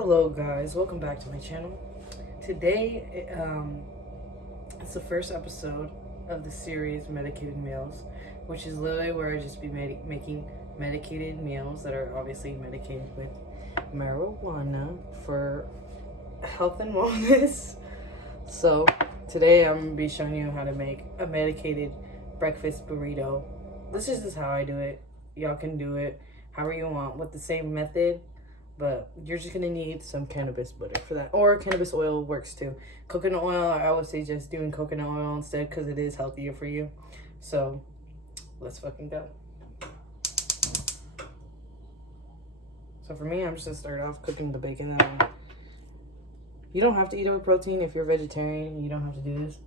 Hello guys, welcome back to my channel. Today, it's the first episode of the series Medicated Meals, which is literally where I just be making medicated meals that are obviously medicated with marijuana for health and wellness. So today I'm going to be showing you how to make a medicated breakfast burrito. This is just how I do it. Y'all can do it however you want with the same method. But you're just gonna need some cannabis butter for that, or cannabis oil works too. Coconut oil, I always say just doing coconut oil instead because it is healthier for you. So let's fucking go. So for me, I'm just gonna start off cooking the bacon. You don't have to eat it with protein if you're vegetarian. You don't have to do this.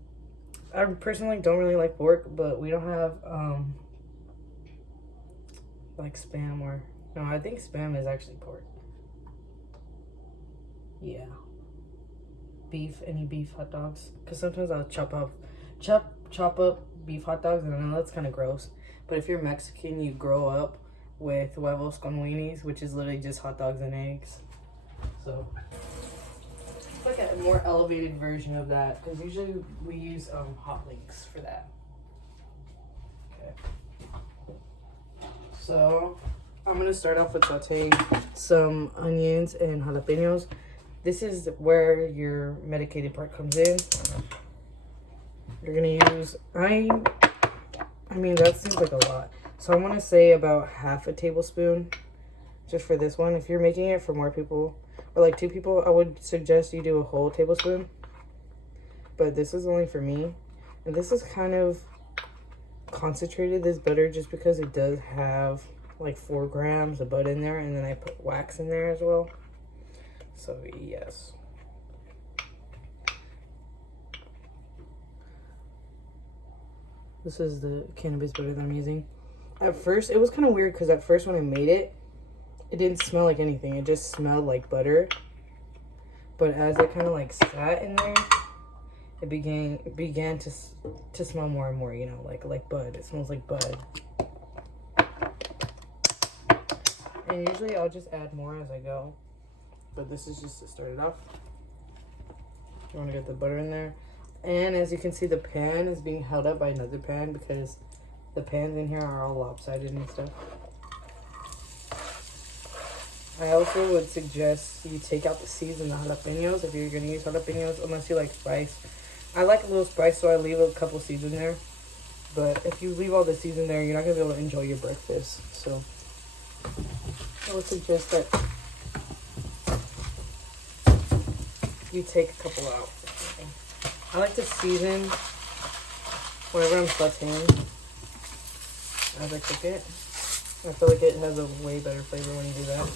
I personally don't really like pork, but we don't have like Spam or no. I think Spam is actually pork. Yeah, beef, any beef hot dogs, because sometimes I'll chop up beef hot dogs, and I know that's kind of gross, but if you're Mexican, you grow up with huevos con weenies, which is literally just hot dogs and eggs. So it's like a more elevated version of that, because usually we use hot links for that. Okay, so I'm gonna start off with sauteing some onions and jalapenos. This is where your medicated part comes in. You're gonna use, I mean, that seems like a lot. So I'm gonna say about half a tablespoon just for this one. If you're making it for more people, or like 2 people, I would suggest you do a whole tablespoon. But this is only for me. And this is kind of concentrated, this butter, just because it does have like 4 grams of butter in there. And then I put wax in there as well. So yes. This is the cannabis butter that I'm using. At first, it was kind of weird because at first when I made it, it didn't smell like anything. It just smelled like butter. But as it kind of like sat in there, it began to smell more and more, you know, like bud. It smells like bud. And usually I'll just add more as I go. But this is just to start it off. You want to get the butter in there. And as you can see, the pan is being held up by another pan because the pans in here are all lopsided and stuff. I also would suggest you take out the seeds and the jalapenos if you're going to use jalapenos, unless you like spice. I like a little spice, so I leave a couple seeds in there. But if you leave all the seeds in there, you're not going to be able to enjoy your breakfast. So I would suggest that you take a couple out. I like to season whenever I'm sauteing as I cook it. I feel like it has a way better flavor when you do that.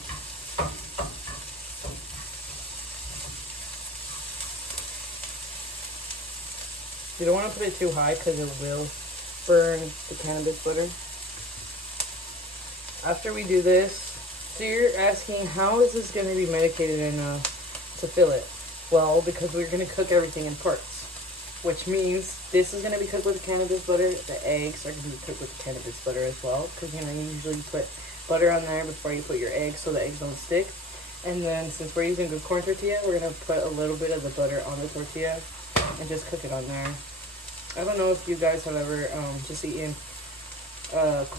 You don't want to put it too high because it will burn the cannabis butter. After we do this, so you're asking, how is this going to be medicated and to fill it? Well, because we're going to cook everything in parts, which means this is going to be cooked with cannabis butter. The eggs are going to be cooked with cannabis butter as well, because, you know, you usually put butter on there before you put your eggs so the eggs don't stick. And then since we're using good corn tortilla, we're going to put a little bit of the butter on the tortilla and just cook it on there. I don't know if you guys have ever just eaten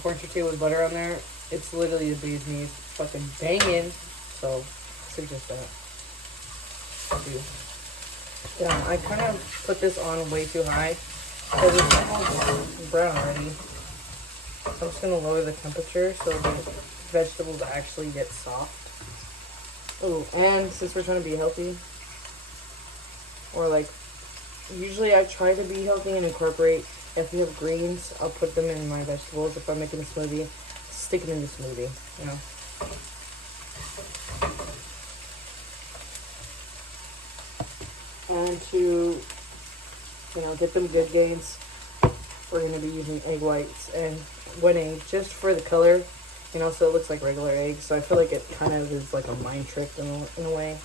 corn tortilla with butter on there. It's literally the bee's knees, fucking banging. So I suggest that. Yeah, I kind of put this on way too high because it's almost brown already. So I'm just going to lower the temperature so the vegetables actually get soft. Oh, and since we're trying to be healthy, or like, usually I try to be healthy and incorporate, if you have greens, I'll put them in my vegetables. If I'm making a smoothie, stick them in the smoothie, you know. And to, you know, get them good gains, we're going to be using egg whites and 1 egg just for the color, you know, so it looks like regular eggs. So I feel like it kind of is like a mind trick in a way.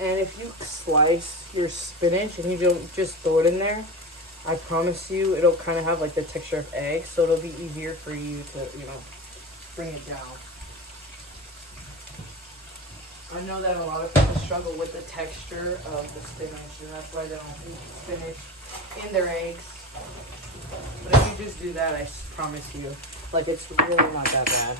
And if you slice your spinach and you don't just throw it in there, I promise you it'll kind of have like the texture of eggs, so it'll be easier for you to, you know, bring it down. I know that a lot of people struggle with the texture of the spinach, and that's why they don't eat spinach in their eggs. But if you just do that, I promise you, like, it's really not that bad.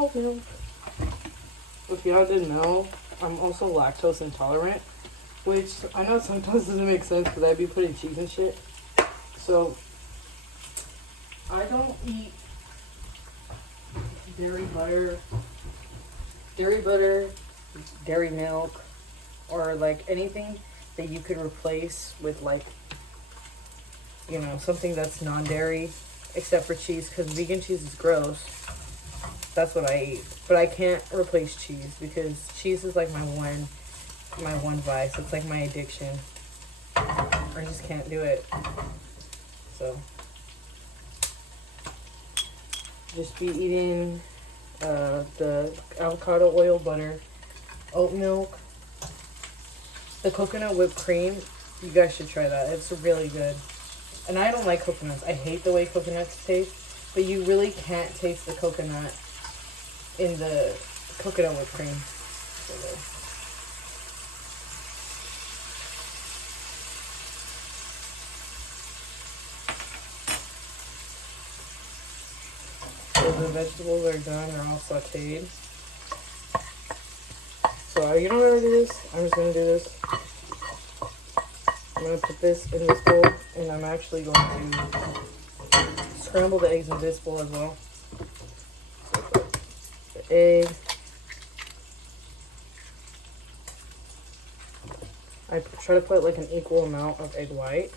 Oh, no. If y'all didn't know, I'm also lactose intolerant, which I know sometimes doesn't make sense because I'd be putting cheese and shit. So, I don't eat dairy butter, dairy milk, or like anything that you could replace with, like, you know, something that's non-dairy, except for cheese, because vegan cheese is gross. That's what I eat. But I can't replace cheese because cheese is like my one vice. It's like my addiction. I just can't do it. So just be eating the avocado oil, butter, oat milk, the coconut whipped cream. You guys should try that. It's really good. And I don't like coconuts. I hate the way coconuts taste. But you really can't taste the coconut in the coconut whipped cream. So the vegetables are done. They're all sauteed. So you know what I do this? I'm just going to do this. I'm going to put this in this bowl. And I'm actually going to scramble the eggs in this bowl as well. The egg. I try to put like an equal amount of egg white.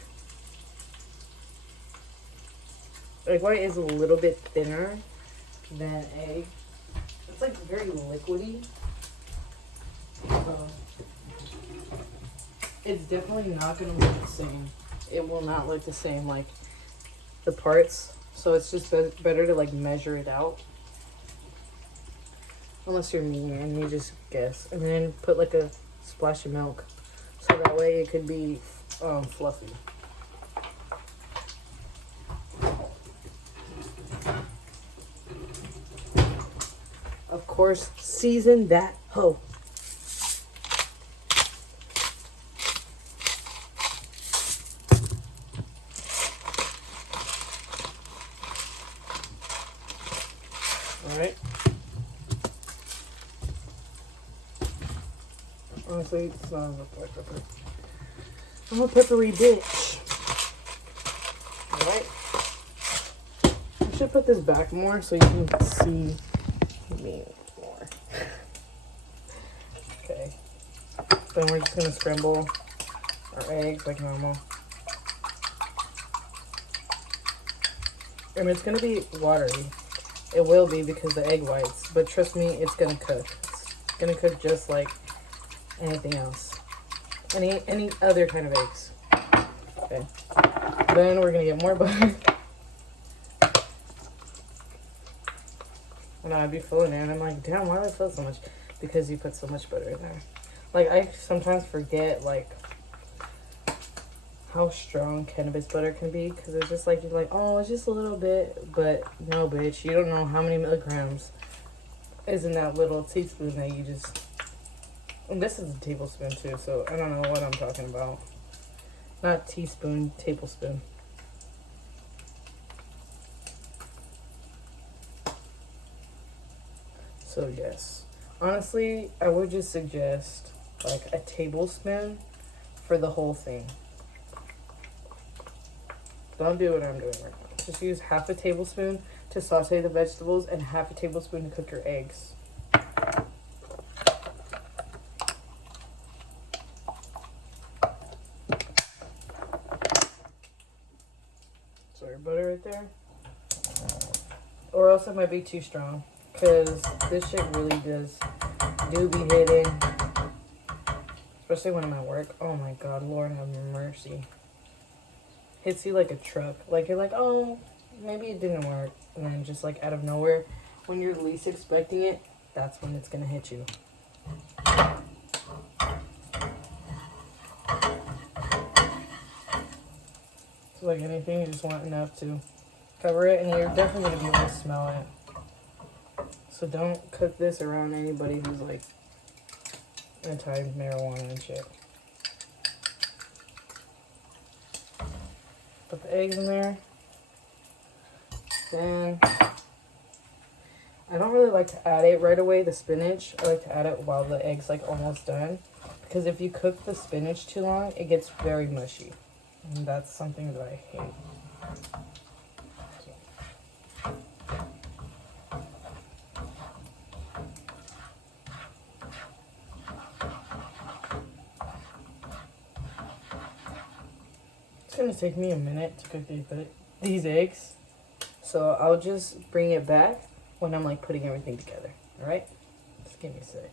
Egg white is a little bit thinner than egg. It's like very liquidy. So it's definitely not going to look the same. It will not look the same like the parts. So it's just better to like measure it out. Unless you're me and you just guess. And then put like a splash of milk. So that way it could be fluffy. Of course, season that hoe. Alright. Honestly, it's not a black pepper. I'm a peppery bitch. Alright. I should put this back more so you can see me more. Okay. Then we're just gonna scramble our eggs like normal. And it's gonna be watery. It will be because the egg whites, but trust me, it's gonna cook. It's gonna cook just like anything else. Any other kind of eggs. Okay. Then we're gonna get more butter. And I'd be filling it, and I'm like, damn, why do I fill so much? Because you put so much butter in there. Like, I sometimes forget, like, how strong cannabis butter can be, because it's just like, you're like, oh, it's just a little bit, but no, bitch, you don't know how many milligrams is in that little teaspoon that you just, and this is a tablespoon too, so I don't know what I'm talking about. Not teaspoon, tablespoon. So yes, honestly, I would just suggest like a tablespoon for the whole thing. Don't do what I'm doing right now. Just use half a tablespoon to saute the vegetables and half a tablespoon to cook your eggs. So your butter right there. Or else it might be too strong. Because this shit really do be hitting. Especially when I'm at work. Oh my god, Lord have mercy. Hits you like a truck. Like, you're like, oh, maybe it didn't work. And then just like out of nowhere, when you're least expecting it, that's when it's gonna hit you. So like anything, you just want enough to cover it, and you're definitely gonna be able to smell it. So don't cook this around anybody who's like anti-marijuana and shit. Put the eggs in there. Then I don't really like to add it right away, the spinach. I like to add it while the egg's like almost done, because if you cook the spinach too long, it gets very mushy, and that's something that I hate. It's gonna take me a minute to cook these eggs, so I'll just bring it back when I'm like putting everything together. All right, just give me a sec.